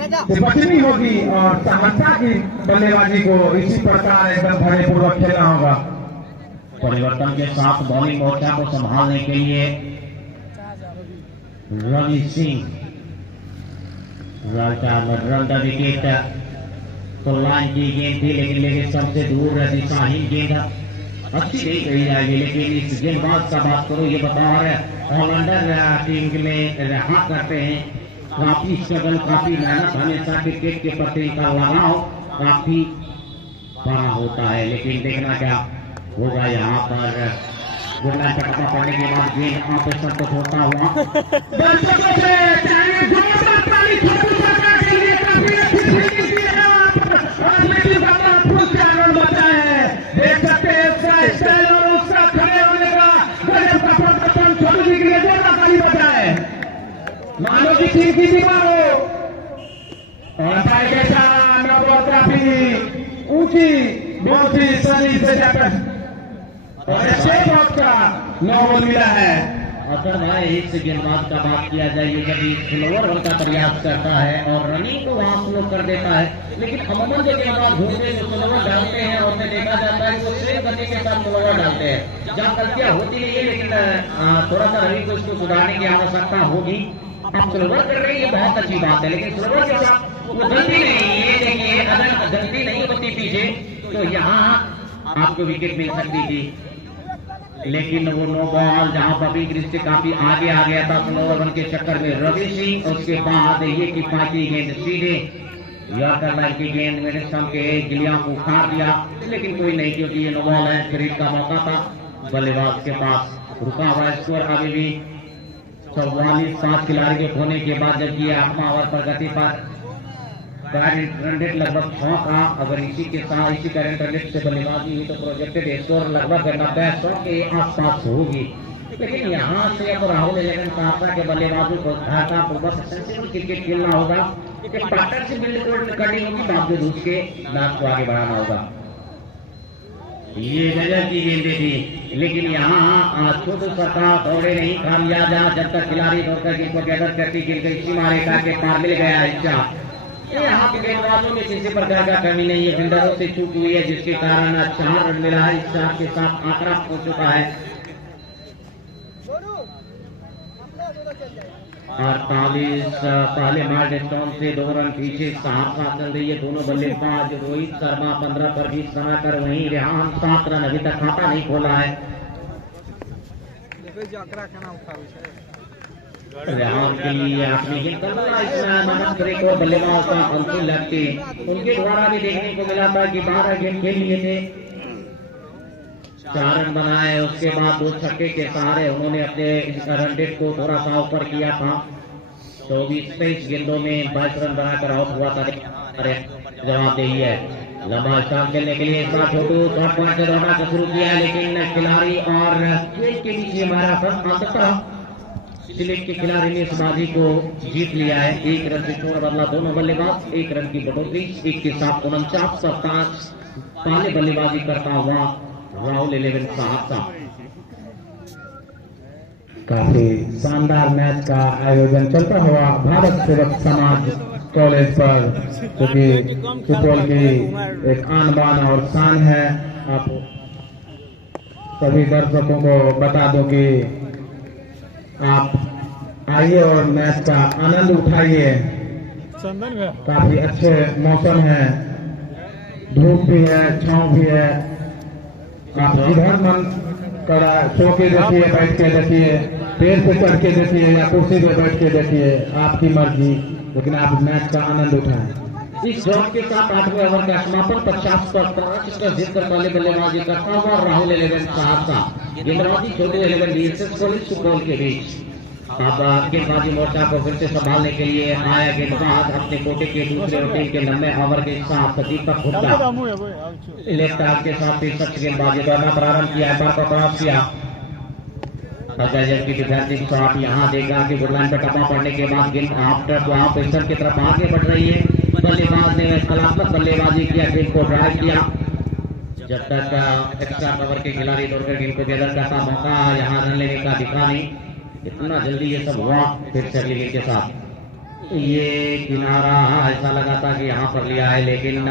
बचनी होगी और सहरसा की बल्लेबाजी को इसी प्रकार एकदम धैर्यपूर्वक खेलना होगा। परिवर्तन के साथ बॉलिंग मोर्चा को संभालने के लिए रवि सिंह रन का विकेट तो लाइन की गेंद थी, लेकिन सबसे दूर दिशाहीन गेंद अच्छी नहीं कही जाएगी। लेकिन इस गेंदबाज का बात करो, ये बतौर ऑलराउंडर टीम में रहा करते हैं, काफी स्ट्रगल, काफी मेहनत, हमेशा क्रिकेट के प्रति का लगाव काफी बड़ा होता है। लेकिन देखना क्या होगा यहाँ पर। गुडलाइन पर टप्पा पड़ने के बाद गेंद ऑपरेशन को छोड़ता हुआ मानो की टीम की दीवार हो और काफी ऊंची, बहुत ही सही से और बहुत का 9 बॉल मिला है। अगर भाई इस गेंदबाज का बात किया जाए, ये कभी स्लोअर रन का प्रयास करता है और रनिंग को वहां स्लो कर देता है, लेकिन अमूमन जो गेंदबाज घूमते जो स्लोअर डालते हैं और देखा जाता है वो सेम गति के साथ स्लोअर डालते हैं। जहाँ गलतियां होती नहीं है, लेकिन थोड़ा सा रवि को इसको सुधारने की आवश्यकता होगी। आप स्लोअर कर रहे हैं, ये बहुत अच्छी बात है, लेकिन स्लोअर के साथ वो गलती नहीं है। देखिए, अगर गलती नहीं होती पीछे तो यहाँ आपको विकेट मिल सकती थी, लेकिन वो 9 बॉल जहां पब्लिक दृष्टि काफी आगे आ गया था स्लोअर रन के चक्कर में रवि सिंह। उसके बाद ये किफायती गेंद सीधे यॉर्कर लाइन की गेंद मेरे स्टंप के गिलिया को उखाड़ दिया, लेकिन कोई नहीं, क्योंकि ये 9 बॉल है, खरीद का मौका था बल्लेबाज के पास। रुका हुआ स्कोर अभी भी 44। 7 खिलाड़ी के होने के बाद जबकि 8वां ओवर प्रगति पर रन रेट लगभग 6 का, अगर इसी के साथ इसी करंट रन रेट से बल्लेबाजी हुई तो प्रोजेक्टेड स्कोर लगभग 90 के आसपास होगी। लेकिन यहाँ से अब राहुल 11 सहरसा के बल्लेबाजों को धारतापूर्वक सेंसिबल क्रिकेट खेलना होगा, एक पार्टनरशिप बिल्ड करनी होगी, बावजूद उसके मैच को आगे बढ़ाना होगा। ये गजब की गेंदें थी, लेकिन यहाँ छोटू सरकार दौड़े नहीं खामियाजा, जब तक खिलाड़ी दौड़कर इनको गैदर करती गिर गई सीमा रेखा के पार मिल गया हिस्सा। यहाँ के गेंदबाजों में किसी प्रकार का कमी नहीं है, फील्डरों से चूक हुई है, जिसके कारण 4 रन मिला है। इस 4 के साथ आंकड़ा हो चुका है 48। पहले माइलस्टोन से 2 रन पीछे सहरसा चल रही है। दोनों बल्लेबाज रोहित शर्मा 15 पर 20 बनाकर, वहीं रेहान 7 रन अभी तक खाता नहीं खोला है। रेहान के लिए अपनी को बल्लेबाज का अंतिम लगते उनके द्वारा भी देखने को मिला था कि 12 गेंद खेल लिए थे, 4 रन बनाए। उसके बाद 2 छक्के के सहारे उन्होंने अपने रन रेट को थोड़ा सा ऊपर किया था। 24-23 गेंदों में 22 रन बनाकर आउट हुआ था। जवाबदेही है लंबा स्टार्ट खेलने के लिए छोटू शॉर्ट पॉइंट से दौड़ना शुरू किया, लेकिन खिलाड़ी और के बीच हमारा अंततः सिलेक्ट के खिलाड़ी ने इस बाजी को जीत लिया है। 1 रन से छोड़ बदला दोनों बल्लेबाज, 1 रन की बढ़ोतरी। 1 के साथ 49 पहले बल्लेबाजी करता हुआ राहुल 11 सहरसा। काफी शानदार मैच का आयोजन चलता हुआ भारत सेवक समाज कॉलेज पर, क्योंकि सुपौल की एक आन बान और शान है। आप सभी दर्शकों को बता दो कि आप आइए और मैच का आनंद उठाइए। काफी अच्छे मौसम है, धूप भी है, छांव भी है। आप जिधर मन करा सो के देखिए, बैठ के देखिए, पेड़ पे चढ़ के देखिए या कुर्सी पे बैठ के देखिए, आपकी मर्जी, लेकिन आप मैच का आनंद उठाएं। इस ड्रॉप के साथ 8वें ओवर का समापन 50 पर 5 का जीतकर पहले बल्लेबाजी करता हुआ राहुल 11 सहरसा। गेंदबाजी छोटू 11 डीएसएस कॉलेज सुपौल के बीच। अब गेंदबाजी मोर्चा को फिर से संभालने के लिए आया गेंदबाज अपने कोटे के दूसरे और टीम के लंबे ओवर के साथ दीपक हुड्डा लेफ्ट आर्म के साथ 63 गेंदबाजी करना प्रारंभ किया, पर को क्रॉस किया। की डिफेंसिव शॉट यहाँ देखा कि गुडलाइन पर टप्पा पड़ने के बाद गेंद आफ्टर ऑफ पेसर की तरफ आगे बढ़ रही है। बल्लेबाज ने कलात्मक बल्लेबाजी किया, गेंद को ड्राइव किया, जब तक एक्स्ट्रा कवर के खिलाड़ी दौड़कर गेंद को गैदर करता मौका यहाँ रन लेने का दिखा नहीं। इतना जल्दी ये सब हुआ फिर से अगली गेंद के साथ ये किनारा ऐसा लगा था कि यहाँ पर लिया है, लेकिन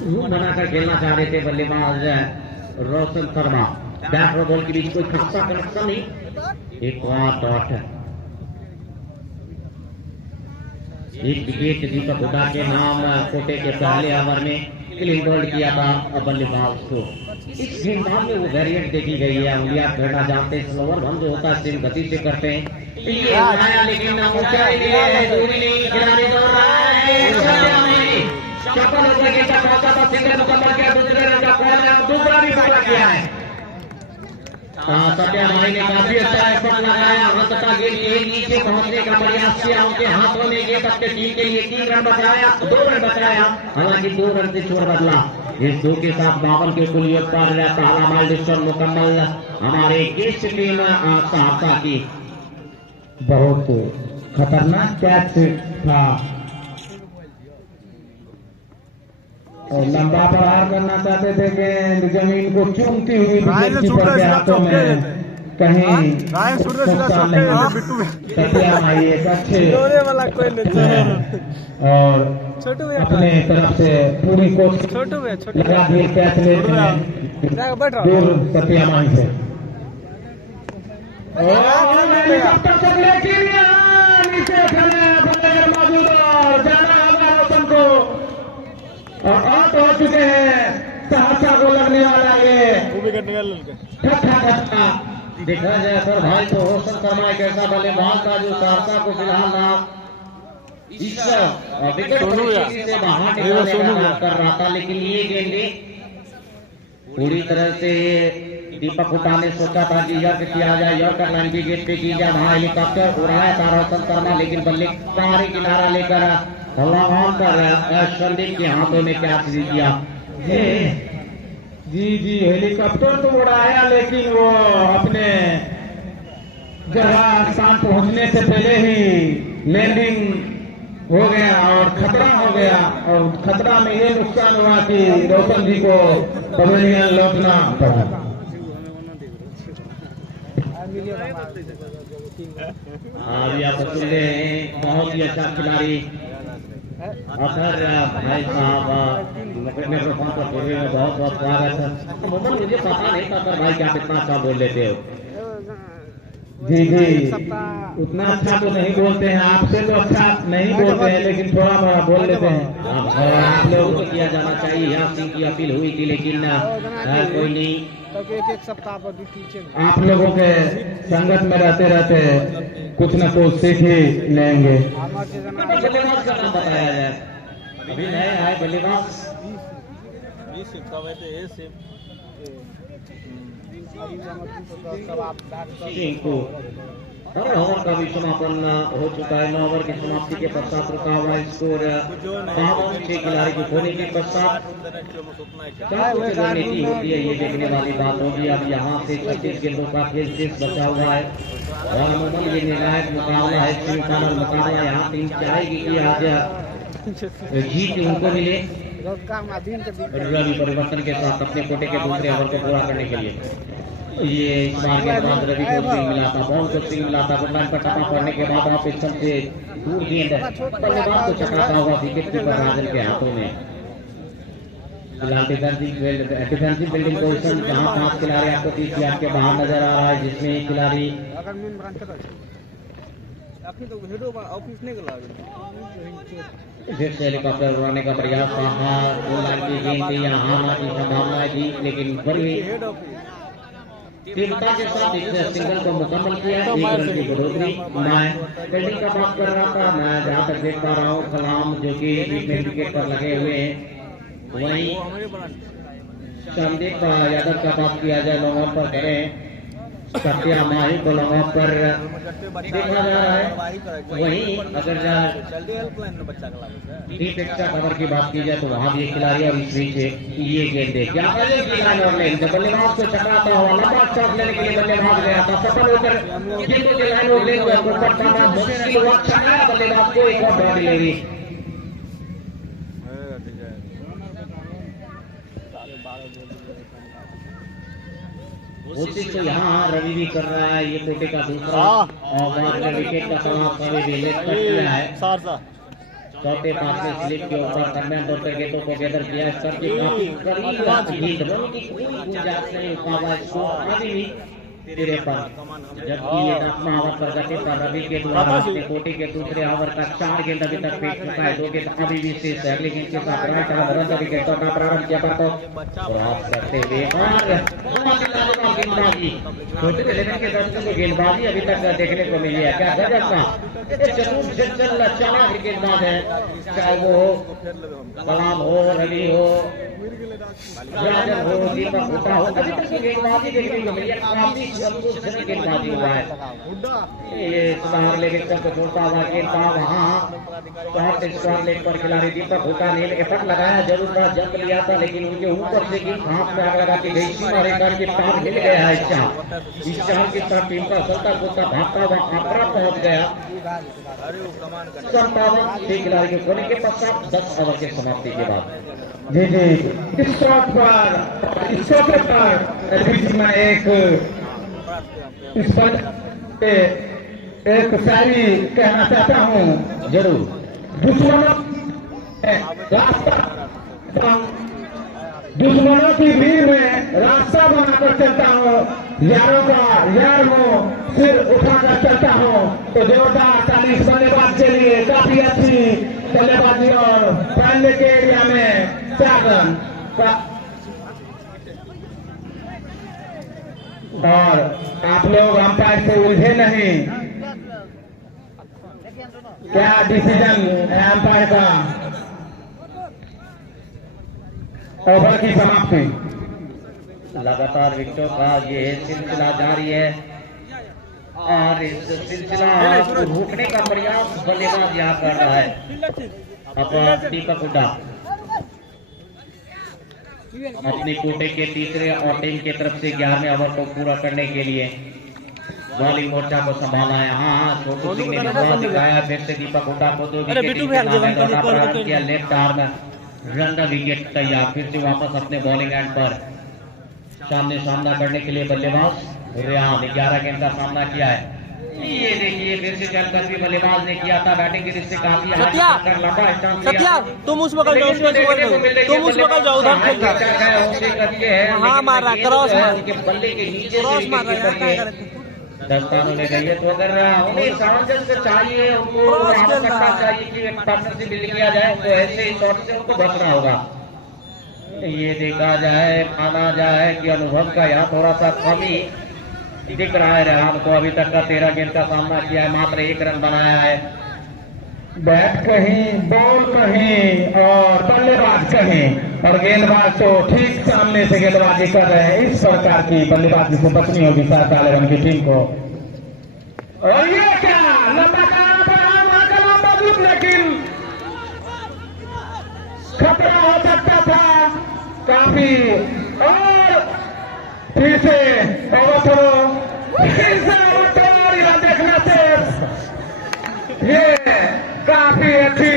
रूम बनाकर खेलना चाह रहे थे बल्लेबाज रोशन शर्मा। बैट और बॉल के बीच कोई खासा कनेक्शन नहीं, एक डॉट। एक विकेट दीपक हुड्डा के नाम कोटे के पहले ओवर में क्लीन बोल्ड किया था बल्लेबाज को। इस गेंदबाज में वो वेरिएंट देखी गई है, उंगलियां फेरना जानते हैं, स्लोअर बंद होता है सेम गति से करते हैं। ये आया लेकिन ऊंचाई के लिए दूरी नहीं, खिलाड़ी दौड़ रहा है, चप्पल ऊपर के साथ पहुंचा था, सिंगल मुकम्मल किया, दूसरे रन का कॉर्नर, दूसरा भी पूरा किया है। सत्या भाई ने काफी अच्छा एफर्ट लगाया, अंततः गेंद के नीचे पहुंचने का प्रयास किया, उनके हाथों में गेंद अपने टीम के लिए 3 रन बचाया, 2 रन बचाया, हालांकि 2 रन से छोड़ बदला। इस 2 के साथ 52 के कुल योग पर पहला माइलस्टोन मुकम्मल हमारे गेस्ट टीम सहरसा की। बहुत खतरनाक कैच था और लंबा प्रहार करना चाहते थे, गेंद जमीन को चूमती हुई विकेटकीपर के हाथों में कहीं सत्या भाई एक अच्छे और अपने तरफ से पूरी कोशिश लगा दी कैच लेने में दूर सत्या भाई से। नीचे खड़े मौजूद और जाना होगा रोशन को और आउट हो चुके हैं। सहरसा को लगने वाला ये देखा जाए सर भाई तो रोशन शर्मा एक ऐसा बल्लेबाज था जो सहरसा को फिलहाल इस विकेट से बाहर निकालने का काम कर रहा था, लेकिन ये गेंदे पूरी तरह से दीपक हुड्डा ने सोचा था कि यर्क किया जाए, यर्कर लाइन की गेट पे की जाए, वहां हेलीकॉप्टर उड़ाया था रोशन शर्मा, लेकिन बल्ले बाहरी किनारा लेकर संदीप के हाथों में क्या चीज किया। जी हेलीकॉप्टर तो उड़ाया, लेकिन वो अपने जगह स्थान पहुंचने से पहले ही लैंडिंग हो गया और खतरा हो गया, और खतरा में ये नुकसान हुआ कि रोशन जी को पवेलियन लौटना पड़ा। अभी आप सुन रहे हैं बहुत ही अच्छा खिलाड़ी अतर भाई साहब मिक्रोफोन पर बोले में बहुत बहुत स्वागत है। मुझे पता नहीं था सर भाई क्या कितना अच्छा बोल लेते हो। जी उतना अच्छा तो नहीं बोलते हैं, आपसे तो अच्छा नहीं बोलते हैं, लेकिन थोड़ा बड़ा बोल लेते हैं। आप लोगों को किया जाना चाहिए, यहाँ सिंह की अपील हुई थी, लेकिन कोई नहीं। एक सप्ताह आप लोगों के संगत में रहते रहते कुछ न कुछ सीख ही लेंगे। बल्लेबाज का नाम बताया जाए, अभी नए आए बल्लेबाज और ओवर का भी समापन हो चुका है। 9 ओवर की समाप्ति के पश्चात रुका हुआ स्कोर 6 खिलाड़ी को खोने के पश्चात क्या कुछ रणनीति होती है ये देखने वाली बात होगी। अब यहाँ से 36 गेंदों का खेल शेष बचा हुआ है और अमूमन ये निर्णायक मुकाबला है, सेमीफाइनल मुकाबला। यहाँ टीम चाहेगी कि आज जीत उनको मिले रवि परिवर्तन के साथ अपने कोटे के दूसरे ओवर को पूरा करने के लिए। ये इस बार के बाद रवि को स्विंग मिला था, बॉल को स्विंग मिला था, गुडलाइन पर टप्पा पड़ने के बाद आप पिछन से दूर गेंद बल्लेबाज को चकराता हुआ विकेट कीपर राजन के हाथों में। फिलहाल डिफेंसिव बिल्डिंग पोजीशन जहां 5 खिलाड़ी आपको 30 यार्ड के बाहर नजर आ रहा है, जिसमें एक खिलाड़ी फिर से हेलीकॉप्टर उड़ाने का प्रयास था, गोललाइन की गेंद थी, यहाँ आने की संभावनाएं थी, लेकिन बड़ी तीव्रता के साथ एक सिंगल को मुकम्मल किया। 1 रन की बढ़ोतरी। मैं फील्डिंग का बात कर रहा था, मैं जहाँ तक देख पा रहा हूँ कलाम जो कि विकेट पर लगे हुए हैं, वहीं संदीप यादव का बात किया जाए लॉन्ग ऑन पर करें, सत्या माही को लॉन्ग ऑन पर देखा जा रहा है। वहीं अगर डीप एक्स्ट्रा कवर की बात की जाए तो वहां भी एक खिलाड़ी और इस बीच ये गेंदे क्या लाइन और लेन बल्लेबाज को चकराता हुआ लंबा शॉट लेने के लिए बल्लेबाज गया था, सफल होकर गेंदों के लाइन और लेन को पटकाना मुश्किल हुआ। चकरा बल्लेबाज को एक और बॉडी लेगी। कोशिश तो यहाँ रवि भी कर रहा है, ये कोटे का दूसरा और बाद में विकेट का समाप्त रवि भी लेट कर दिया है। चौथे पास में स्लिप के ऊपर दरमियान दो विकेटों को गैदर किया है, करके काफी करीब लीड रनों की कोई गुंजाइश नहीं हो पावा, स्कोर अभी भी 53, जबकि ये 10वां ओवर प्रगति पर रवि के द्वारा अपने कोटे के दूसरे ओवर का 4 गेंद अभी तक फेंक चुका है, 2 गेंद अभी भी शेष है। लेकिन के साथ राइट हैंड रन विकेट का प्रारंभ किया तो क्रॉस करते हुए और गेंदबाजी छोटे लेवल के दर्शकों को गेंदबाजी अभी तक देखने को मिली है, क्या गजब का चल चला गेंदबाज है, चाहे वो कलाम हो, रवि हो, राजन हो, दीपक हुड्डा हो, अभी तक गेंदबाजी देखने को मिली है, काफी संतोषजनक गेंदबाजी हुआ है। ये सुधार लेके को छोड़ता हुआ गेंदबाज वहाँ स्क्वायर लेग पर खिलाड़ी दीपक हुड्डा ने एफर्ट लगाया जरूर था, जंप लिया था, लेकिन उनके ऊपर से गेंद हाथ में आग लगा के गई, सीमा रेखा के पार मिल गया है। इस चार की तरफ टीम का चलता कूदता भागता हुआ आगरा पहुंच गया। 57 खिलाड़ी के खोने के पश्चात 10 ओवर की समाप्ति के बाद जी इस शॉट पर इस चौके पर बीच में एक शायरी कहना चाहता हूँ जरूर। दुश्मनों की भीड़ में रास्ता बनाकर चलता हूँ, यारों का यार हूँ, सिर उठाकर चलता हूँ। तो जोरदार ताली बल्लेबाज के लिए, काफी अच्छी बल्लेबाजी और पहले के एरिया में 4 रन और आप लोग अंपायर से उलझे नहीं, क्या डिसीजन है अंपायर का? ओवर की समाप्ति। लगातार विकेटों का ये सिलसिला जारी है और इस सिलसिला को रोकने का प्रयास बल्लेबाज यहाँ कर रहा है। अब दीपक हुड्डा अपने कोटे के तीसरे और टीम की तरफ से 11वें ओवर को पूरा करने के लिए बॉलिंग मोर्चा को संभाला है। हाँ, छोटू सिंह ने दिखाया, फिर से दीपक हुड्डा को 2 विकेट किया, लेफ्ट आर्म रन विकेट तैयार, फिर से वापस अपने बॉलिंग एंड पर सामना करने के लिए बल्लेबाज रेहान 11 गेंद का सामना किया है। ये देखिए फिर से चलकर भी बल्लेबाज ने किया था, बैटिंग की दृष्टि काफी सत्या तुम उस बगल जाओ, तुम उस बगल जाओ, उधर खेल हाँ मार रहा क्रॉस बल्ले के नीचे दस्तानों ने गई है। तो अगर उन्हें सामंजस्य चाहिए, उनको आवश्यकता चाहिए कि एक पार्टनरशिप बिल्ड किया जाए, तो ऐसे शॉट से उनको बचना होगा। ये देखा जाए, माना जाए कि अनुभव का यहाँ थोड़ा सा कमी दिख रहा है। रेहान को अभी तक का 13 गेंद का सामना किया है, मात्र 1 रन बनाया है। बैट कहीं, बॉल कहीं और बल्लेबाज कहीं, और गेंदबाज तो ठीक सामने से गेंदबाजी कर रहे हैं। इस प्रकार की बल्लेबाजी से बचनी होगी काले रंग की टीम को। और ये क्या लंबा मौजूद, लेकिन खतरा हो सकता था काफी। और फिर से देखना से ये काफी अच्छी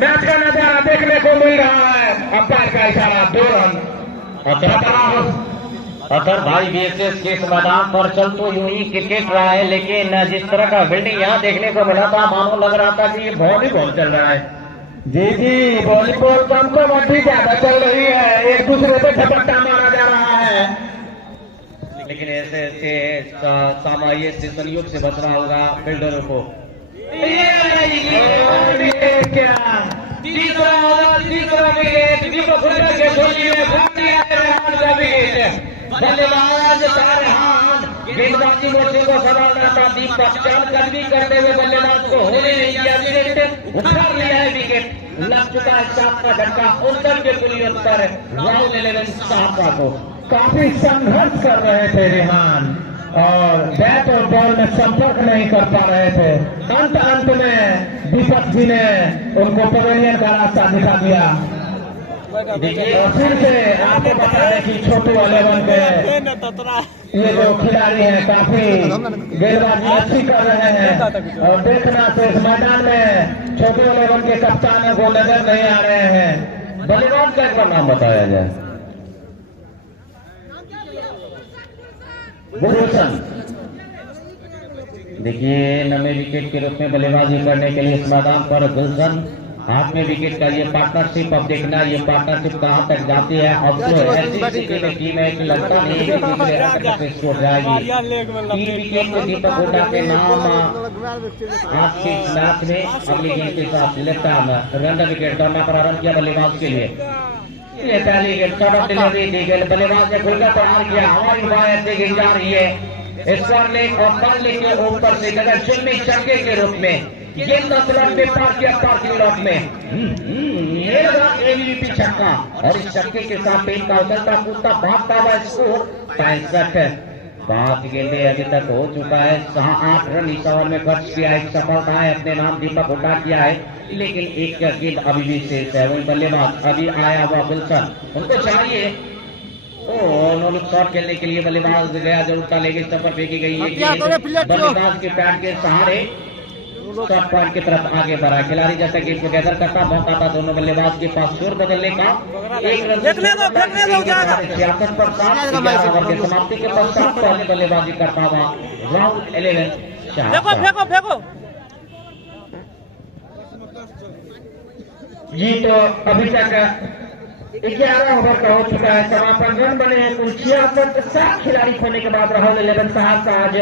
मैच का नजारा देखने को मिल रहा है। अंपायर का इशारा 2 रन। अतर भाई बीएसएस के इस मैदान पर चल तो यूं ही क्रिकेट रहा है, लेकिन जिस तरह का फील्डिंग यहाँ देखने को मिला था, मानो लग रहा था कि ये वॉलीबॉल चल रहा है। जी वॉलीबॉल कम कम अभी ज्यादा चल रही है, एक दूसरे पे झपट्टा मारा जा रहा है। लेकिन ऐसे सामान्य से संयोग से बचना होगा फील्डरों को। क्या तीसरा विकेट बल्लेबाज गेंदबाजी मोर्चे को संभालना था दीपक, चलकदमी करते हुए बल्लेबाज को होने नहीं दिया, उठा लिया है विकेट। लग चुका है 7 का झटका उनकर के पुलियों पर राहुल 11 साहब को। काफी संघर्ष कर रहे थे रेहान और बैट और बॉल में संपर्क नहीं कर पा रहे थे। अंत में दीपक जी ने उनको पवेलियन का रास्ता दिखा दिया। और फिर से आपको बता दें कि छोटू 11 के ये जो खिलाड़ी हैं काफी गेंदबाजी अच्छी कर रहे हैं, और देखना तो इस मैदान में छोटू 11 के कप्तानों को नजर नहीं आ रहे हैं। बल्लेबाज का एक नाम बताया जाए। गुलशन। देखिए नवे विकेट के रूप में बल्लेबाजी करने के लिए इस मैदान पर गुलशन हाथ में विकेट का ये पार्टनरशिप। अब देखना ये पार्टनरशिप कहां तक जाती है। अब तो ऐसी टीम है कि लगता नहीं है कि स्कोर जाएगी। 3 विकेट को दीपक हुड्डा के नाम आज के मैच में अगली गेंद के साथ लेफ्ट आर्म रन विकेट करना प्रारंभ किया बल्लेबाज के लिए। ये पहली गेंद शॉर्ट डिलीवरी दी गई, बल्लेबाज ने खुलकर प्रहार किया, हवाई हवा ऐसे गिर जा रही है स्क्वायर लेग और बॉल के ऊपर से गगन चुम्बी छक्के के रूप में गेंद स्लॉट में पार किया पार्किंग लॉट में। ये लगा एबीवीपी छक्का और इस छक्के के साथ टीम का उछलता कूदता भागता हुआ स्कोर 65। 5 गेंदे अभी तक हो चुका है, 8 रन इस ओवर में खर्च किया है, सफलता है अपने नाम दीपक हुड्डा किया है, लेकिन एक गेंद अभी भी शेष है। वही बल्लेबाज अभी आया हुआ गुलशन, उनको चाहिए नो लुक शॉट खेलने के लिए बल्लेबाज गया जरूरता लेके पर फेंकी गई है बल्लेबाज के पैड के सहारे शॉट पॉइंट की तरफ आगे बढ़ा। खिलाड़ी जैसे गेंद को गैदर करता मौका था दोनों बल्लेबाज के पास शोर बदलने का। 1 रन 66 पर 7 ओवर के समाप्ति के पश्चात पहले बल्लेबाजी करता हुआ राउंड 11 फेंको जी। तो अभी तक 11 ओवर का हो चुका है, समापन रन बने हैं कुल 66। 7 खिलाड़ी खोने के बाद राहुल 11 साहब का आज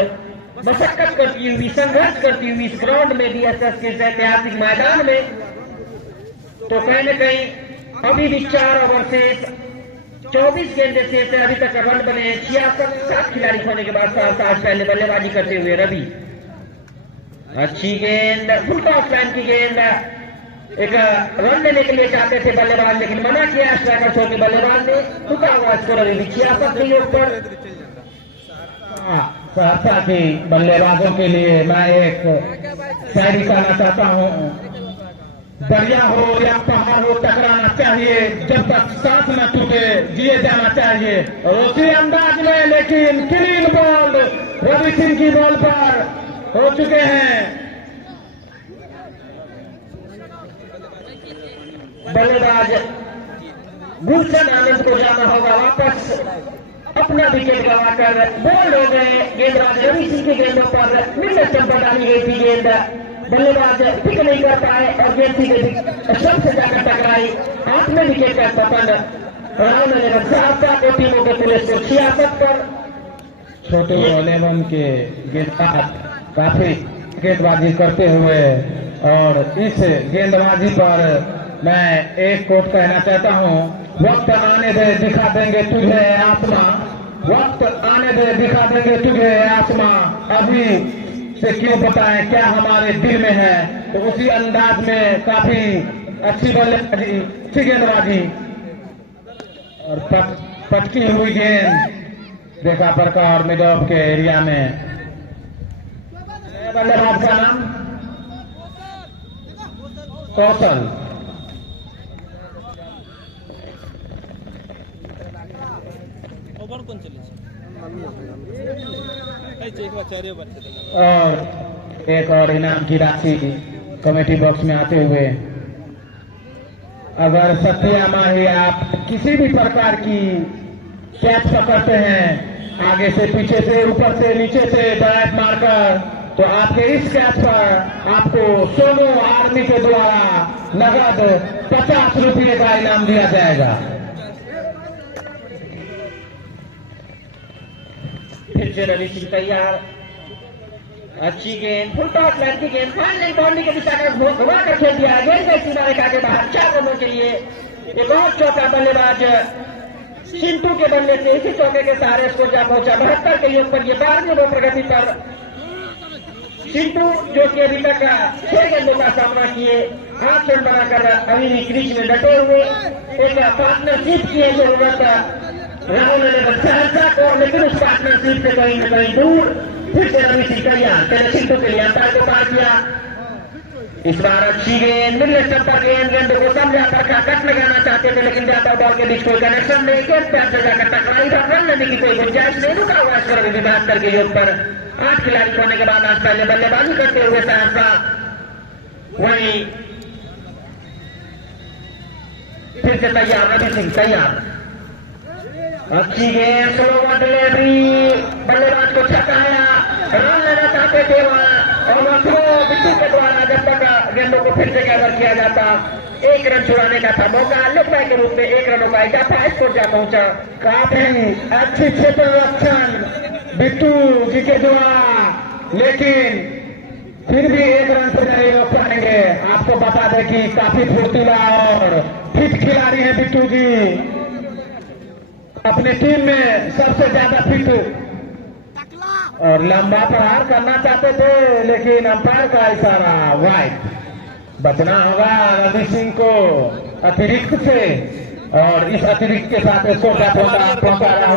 मशक्कत करती हुई संघर्ष करती हुई इस ग्राउंड में बीएसएस के ऐतिहासिक मैदान में, तो कहीं न कहीं अभी भी 4 ओवर से 24 गेंदे शेष है, अभी तक रन बने हैं 66। 7 खिलाड़ी खोने के बाद आज पहले बल्लेबाजी करते हुए रवि। अच्छी गेंद फुल टॉस लाइन की गेंद, एक रन लेने के लिए चाहते थे बल्लेबाज लेकिन मना किया स्ट्राइकर शो के बल्लेबाज ने। टूटा हुआ स्कोर अभी 66 के योग पर। साथ ही बल्लेबाजों के लिए मैं एक शायरी कहना चाहता हूँ, दरिया हो या पहाड़ हो टकराना चाहिए, जब तक साथ न टूटे जिए जाना चाहिए। और उसी अंदाज में लेकिन क्लीन बॉल रवि सिंह की बॉल पर हो चुके हैं। बल्लेबाज गुलशन आनंद को जाना होगा वापस, अपना विकेट गंवाकर बॉल हो गए। गेंदबाज रवि सिंह की गेंदों पर मिड स्टंप पर डाली गई थी गेंद, बल्लेबाज पिक नहीं कर पाए और गेंद सीधे स्टंप से जाकर टकराई। 8वें विकेट का पतन राहुल 11 साहब का टीमों के पूरे स्कोर 66 पर। छोटे 11 के गेंदबाज काफी गेंदबाजी करते हुए और इस गेंदबाजी पर मैं एक कोट कहना चाहता हूँ, वक्त आने दे दिखा देंगे तुझे आत्मा, वक्त आने दे दिखा देंगे तुझे आत्मा, अभी से क्यों बताएं क्या हमारे दिल में है। तो उसी अंदाज में काफी अच्छी बल्लेबाजी, अच्छी गेंदबाजी और पटकी हुई गेंद देखा प्रकार मिड ऑफ के एरिया में। बल्लेबाज का नाम कौशल। और एक और इनाम की राशि कमेटी बॉक्स में आते हुए, अगर सत्या माही आप किसी भी प्रकार की कैच पकड़ते हैं आगे से पीछे से ऊपर से नीचे से बैट मारकर, तो आपके इस कैच पर आपको सोनू आर्मी के द्वारा नगद 50 रुपये का इनाम दिया जाएगा। फिर से रवि सिंह तैयार, अच्छी गेंद फुल टॉस लाइन की गेंद, फाइनल बाउंड्री के दिशा में घुमा कर खेल दिया, गेंद का सीमा रेखा के बाहर 4 रनों के लिए एक और चौका बल्लेबाज चिंटू के बल्ले से इसी चौके के सहारे स्कोर जा पहुंचा 72 के योग पर। ये 12वीं ओवर प्रगति पर चिंटू जो कि अभी तक 6 गेंदों का सामना किए 8 रन बनाकर अभी भी क्रीज में डटे हुए। एक पार्टनरशिप की है जरूरत राहुल ने सहरसा को, लेकिन उस पार्टनरशिप से कहीं न कहीं दूर। फिर से रवि सिंह तैयार, चिंटू के लिए अंपायर को पार किया। इस बार अच्छी गेंद मिडल स्टंप पर गेंद को समझा कर कट लगाना चाहते थे, लेकिन जाता बॉल के बीच कोई कनेक्शन नहीं, गेंद पैर से जाकर टकराई था, रन लेने की कोई गुंजाइश नहीं। रुका हुआ स्कोर अभी 72 के योग पर। 8 खिलाड़ी खोने के बाद आज पहले बल्लेबाजी करते हुए सहरसा, वही फिर से तैयार रवि सिंह तैयार, अच्छी गेंद स्लो डिलीवरी बल्लेबाज को छकाया, रन लेना चाहते थे वहां और वह थ्रो बिट्टू के द्वारा जब तक गेंदों को फिर से गैदर किया जाता, 1 रन छुड़ाने का था मौका। लुकबाई के रूप में 1 रनों का इजाफा स्कोर जा पहुंचा। काफी अच्छी क्षेत्र रक्षण बिट्टू जी के द्वारा, लेकिन फिर भी 1 रन से नहीं रोक पाएंगे। आपको बता दें कि काफी फुर्तीला और फिट खिलाड़ी है बिट्टू जी, अपनी टीम में सबसे ज्यादा फिट, और लंबा प्रहार करना चाहते थे लेकिन अंपायर का इशारा वाइड। बचना होगा रवि सिंह को अतिरिक्त से, और इस अतिरिक्त के साथ स्कोर पहुंचा रहा हूं।